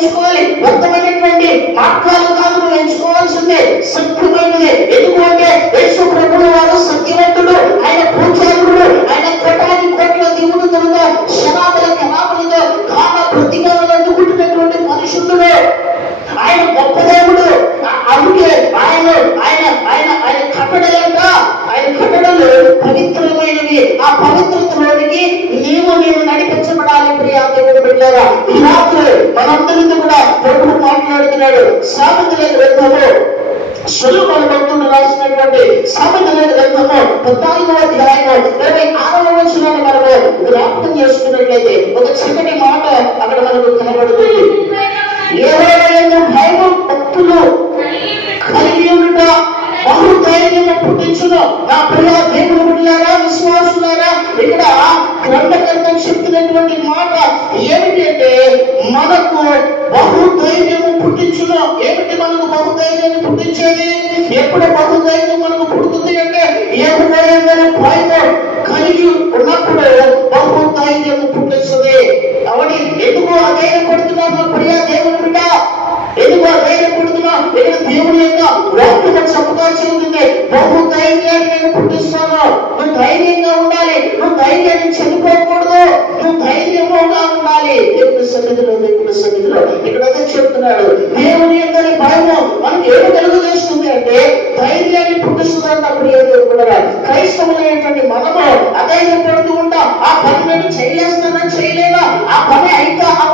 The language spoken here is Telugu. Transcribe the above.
ఎంచుకోవాలి. వ్యర్థమైనటువంటి మార్గాలు కాదు నువ్వు ఎంచుకోవాల్సిందే, సత్యమైనది. ఎందుకు అంటే యేసు ప్రభువు వారు సత్యవంతుడు, ఆయన పూజారుడు, ఆయన కోటాది కోట్ల దేవుడుతో శరాబుల కలాపులతో కామ ప్రతికారాలు అందుకుంటున్నటువంటి పరిశుద్ధుడు, ఆయన గొప్ప దేవుడు. అందుకే ఆయన ఆయన ఆయన ఆయన కట్టడలంట, ఆయన కట్టడలు పవిత్రమైనవి. ఆ పవిత్రతలోనికి నేను నడిపించబడాలి. ప్రియా దేవుడు బిడ్డలారా, ఈ రాత్రి మనందరితో కూడా ప్రభువు మాట్లాడుతున్నాడు. సామెతల గ్రంథము, సొలొమోను భక్తుడు రాసినటువంటి సామెతల గ్రంథము 14వ అధ్యాయము 26వ వచనాన్ని మనము జ్ఞాపకం చేసుకున్నట్లయితే ఒక చక్కటి మాట అక్కడ మనకు కనబడుతుంది. యెహోవాయందు భయము భక్తులు కలిగి ఉండుట బహుధైర్యము పుట్టించును. నా ప్రియ దేవుడు బిడ్డలారా, విశ్వాసులారా, ఇక్కడ గ్రంథకర్త చెప్తున్నటువంటి మాట ఏమిటి అంటే మనకు బహుధైర్యము పుట్టించును. ఏమిటి మనకు బహుధైర్యాన్ని పుట్టించేది? ఎప్పుడు బహుధైర్యం మనకు పుడుతుంది అంటే యెహోవాయందు భయము కలిగి ఉన్నప్పుడు బహుధైర్యము పుట్టిస్తుంది. అవని ఎందుకు అధైర్యం పడుతున్నావు ప్రియ దేవుడు బిడ్డ? ఎందుకు అధైర్యం పడుతున్నావు? ఇక్కడ దేవుని యొక్క వాక్యం చక్కగా చెబుతుంది, బహుధైర్యాన్ని నేను పుట్టిస్తాను. నువ్వు ధైర్యంగా ఉండాలి, నువ్వు ధైర్యాన్ని చనిపోకూడదు, నువ్వు ధైర్యంగా ఉండాలి. దేవుని సన్నిధిలో ఇక్కడ అదే చెప్తున్నాడు. దేవుని యొక్క భయము మనకు ఏమి కలుగజేస్తుంది అంటే ధైర్యాన్ని పుట్టిస్తుందంట. ప్రియ దేవుడు కూడా క్రైస్తవులైనటువంటి మనము అధైర్యం పడుతూ ఉంటాం. ఆ పని నేను చేయలేస్తానని చేయలేదా, ఆ పని అయితే ఆ